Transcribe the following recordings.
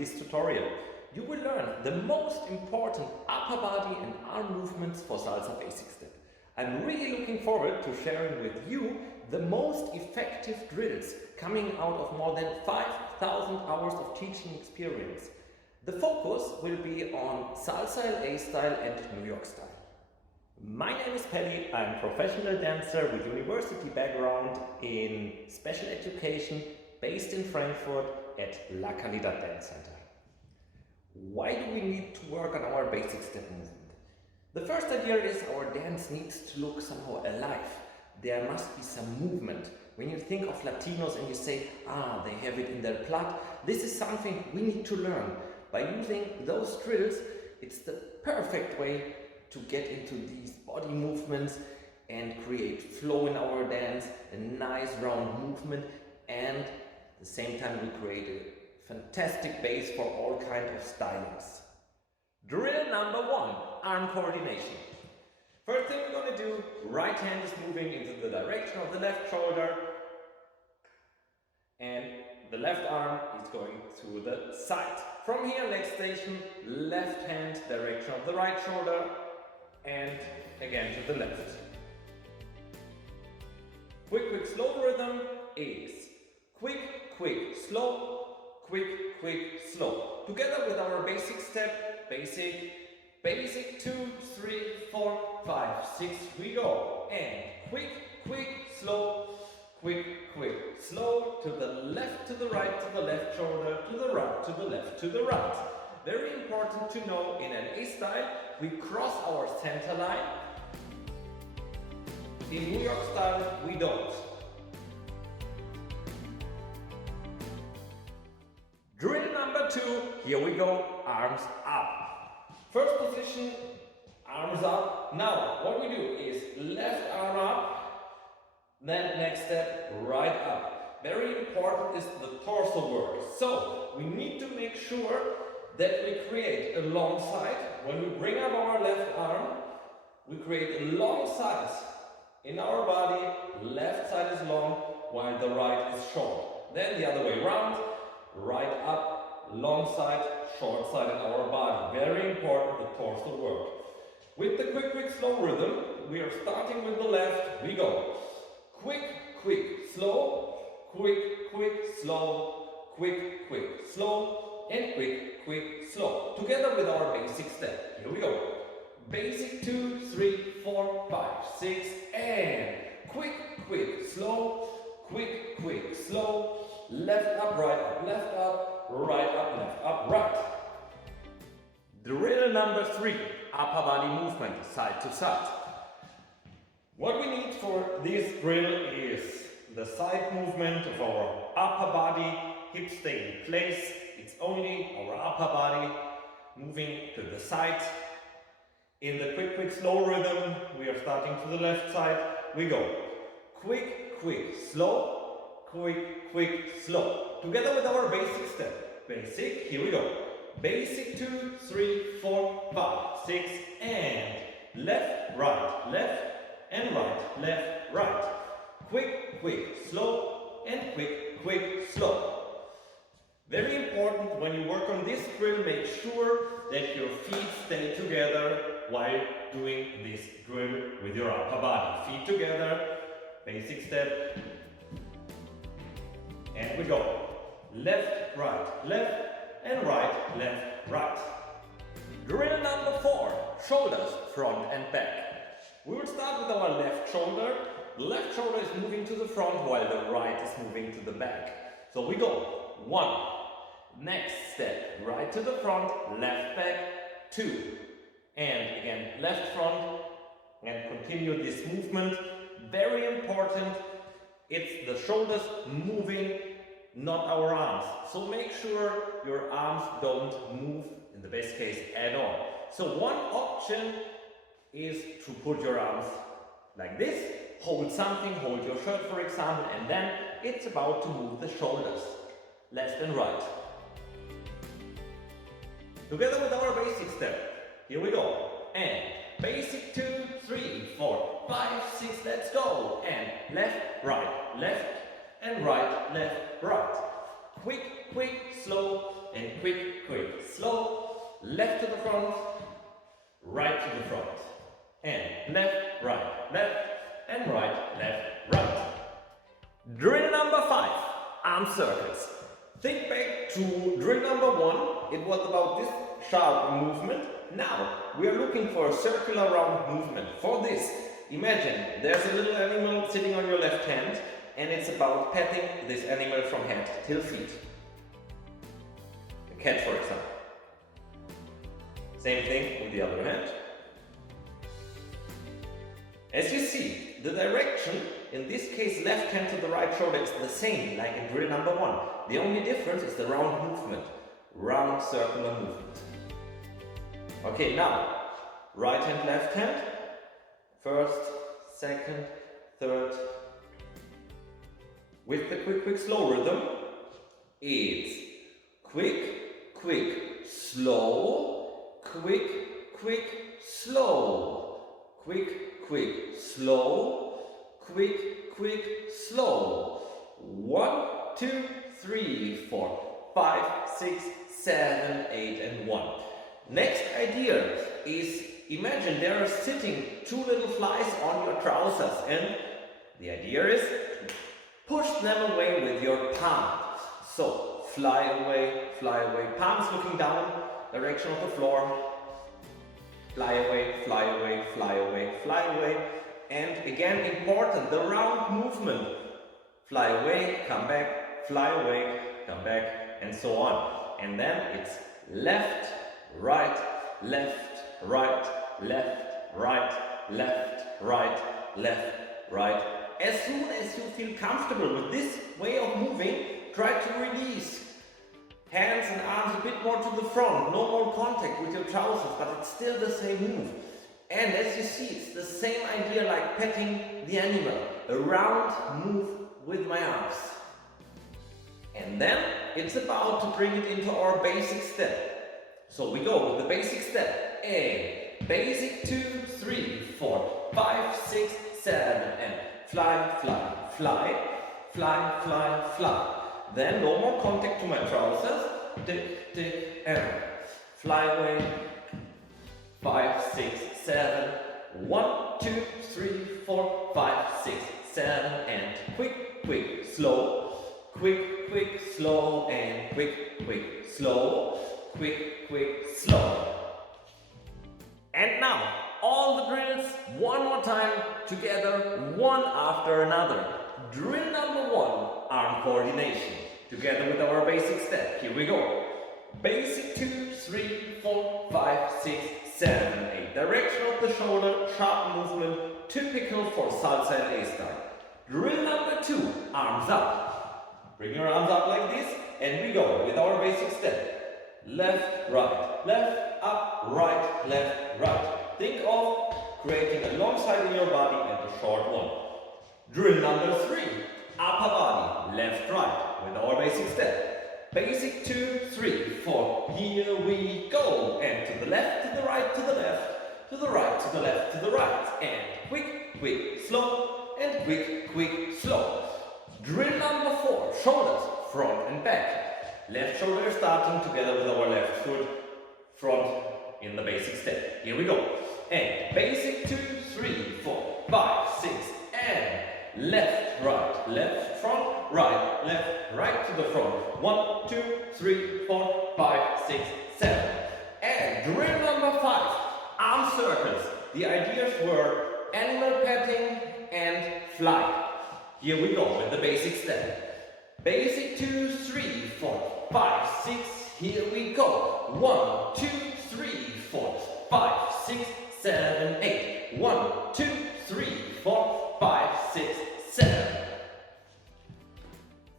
this tutorial. You will learn the most important upper body and arm movements for Salsa Basics step. I'm really looking forward to sharing with you the most effective drills coming out of more than 5,000 hours of teaching experience. The focus will be on Salsa LA style and New York style. My name is Paddy, I'm a professional dancer with university background in special education based in Frankfurt at La Calidad Dance Center. Why do we need to work on our basic step movement? The first idea is our dance needs to look somehow alive. There must be some movement. When you think of Latinos and you say, they have it in their blood, this is something we need to learn. By using those drills, it's the perfect way to get into these body movements and create flow in our dance, a nice round movement, and at the same time we create a fantastic base for all kinds of stylings. Drill number 1, arm coordination. First thing we're going to do, right hand is moving into the direction of the left shoulder and the left arm is going to the side. From here, next station, left hand direction of the right shoulder and again to the left. Quick, slow rhythm is quick, slow, quick, slow. Together with our basic step, basic 2, 3, 4, 5, 6, we go. And quick, slow, quick, slow, to the left, to the right, to the left shoulder, to the right, to the left, to the right. Very important to know, in an A style, we cross our center line. In New York style, we don't. Drill number 2, here we go, arms up. First position, arms up. Now, what we do is left arm up, then next step, right up. Very important is the torso work. So, we need to make sure that we create a long side. When we bring up our left arm, we create a long side in our body. Left side is long, while the right is short. Then the other way around, right up, long side, short side in our body. Very important, the torso work. With the quick, slow rhythm, we are starting with the left. We go quick, slow, quick, slow, quick, slow, and quick, slow. Together with our basic step. Here we go. Basic 2, 3, 4, 5, 6, and quick, slow, quick, slow, left up, right up, left up, right up, left up, right. Drill number 3, upper body movement, side to side. What we need for this drill is the side movement of our upper body, hips stay in place. It's only our upper body moving to the side. In the quick, slow rhythm, we are starting to the left side. We go quick, slow, quick, slow. Together with our basic step. Basic, here we go. Basic 2, 3, 4, 5, 6, and left, right, and right, left, right. Quick, slow, and quick, slow. Very important, when you work on this drill, make sure that your feet stay together while doing this drill with your upper body. Feet together, basic step, and we go. Left, and right, left, right. Drill number 4, shoulders, front and back. We will start with our left shoulder. The left shoulder is moving to the front while the right is moving to the back. So we go 1, next step, right to the front, left back, 2, and again left front, and continue this movement. Very important, it's the shoulders moving, not our arms. So make sure your arms don't move, in the best case, at all. So one option is to put your arms like this, hold something, hold your shirt for example, and then it's about to move the shoulders, left and right. Together with our basic step, here we go, and basic 2, 3, 4, 5, 6, let's go, and left, and right, left, right. Quick, slow, and quick, quick, slow. Left to the front, right to the front. And left, right, left, and right, left, right. Drill number 5, arm circles. Think back to drill number 1, it was about this sharp movement. Now we are looking for a circular round movement. For this, imagine there's a little animal sitting on your left hand and it's about petting this animal from head till feet. A cat, for example. Same thing with the other hand. As you see, the direction, in this case left hand to the right shoulder, is the same like in drill number 1. The only difference is the round movement, round circular movement. Okay, now, right hand, left hand, first, second, third. With the quick, quick, slow rhythm, it's quick, quick, slow, quick, quick, slow, quick, quick, slow, quick, quick, slow. 1, 2, 3, 4, 5, 6, 7, 8, and 1. Next idea is, imagine there are sitting 2 little flies on your trousers, and the idea is push them away with your palm. So fly away, palms looking down, direction of the floor. Fly away, fly away, fly away, fly away. And again, important, the round movement. Fly away, come back, fly away, come back, and so on. And then it's left, right, left, right, left, right, left, right, left, right. As soon as you feel comfortable with this way of moving, try to release. Hands and arms a bit more to the front, no more contact with your trousers, but it's still the same move. And as you see, it's the same idea like petting the animal. A round move with my arms. And then it's about to bring it into our basic step. So we go with the basic step. A basic 2, 3, 4, 5, 6, 7, and fly, fly, fly, fly, fly, fly. Then no more contact to my trousers. Tick, tick, and fly away. 5, 6, 7. 1, 2, 3, 4, 5, 6, 7, and quick, quick, slow. Quick, quick, slow, and quick, quick, slow. Quick, quick, slow. And now, all the drills one more time together, one after another. Drill number 1, arm coordination. Together with our basic step. Here we go. Basic 2, 3, 4, 5, 6, 7, 8. Direction of the shoulder, sharp movement, typical for salsa and A-style. Drill number 2, arms up. Bring your arms up like this, and we go with our basic step. Left, right, left, up, right, left, right. Think of creating a long side in your body and a short one. Drill number 3, upper body, left, right, with our basic step. Basic 2, 3, 4, here we go. And to the left, to the right, to the left, to the right, to the left, to the right. And quick, quick, slow, and quick, quick, slow. Drill number 4, shoulders, front and back. Left shoulder starting together with our left foot, front in the basic step. Here we go. And basic 2, 3, 4, 5, 6, and left, right, front, right to the front. 1, 2, 3, 4, 5, 6, 7. And drill number 5, arm circles. The ideas were animal petting and fly. Here we go with the basic step. Basic 2, 3, 4, 5, 6. Here we go. 1, 2, 3, 4, 5, 6, 7, 8. 1, 2, 3, 4, 5, 6, 7.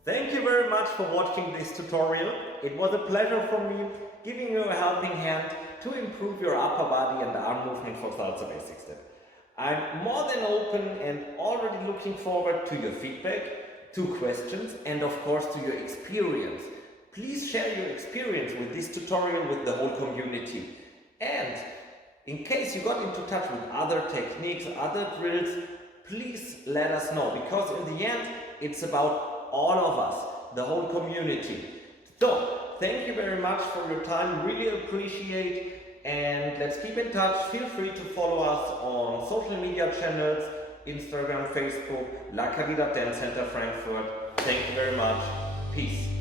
Thank you very much for watching this tutorial. It was a pleasure for me giving you a helping hand to improve your upper body and arm movement for Salsa Basics step. I'm more than open and already looking forward to your feedback, to questions, and of course to your experience. Please share your experience with this tutorial with the whole community. And in case you got into touch with other techniques, other drills, please let us know, because in the end it's about all of us, the whole community. So, thank you very much for your time, really appreciate, and let's keep in touch. Feel free to follow us on social media channels, Instagram, Facebook, La Caridad Dance Center Frankfurt. Thank you very much. Peace.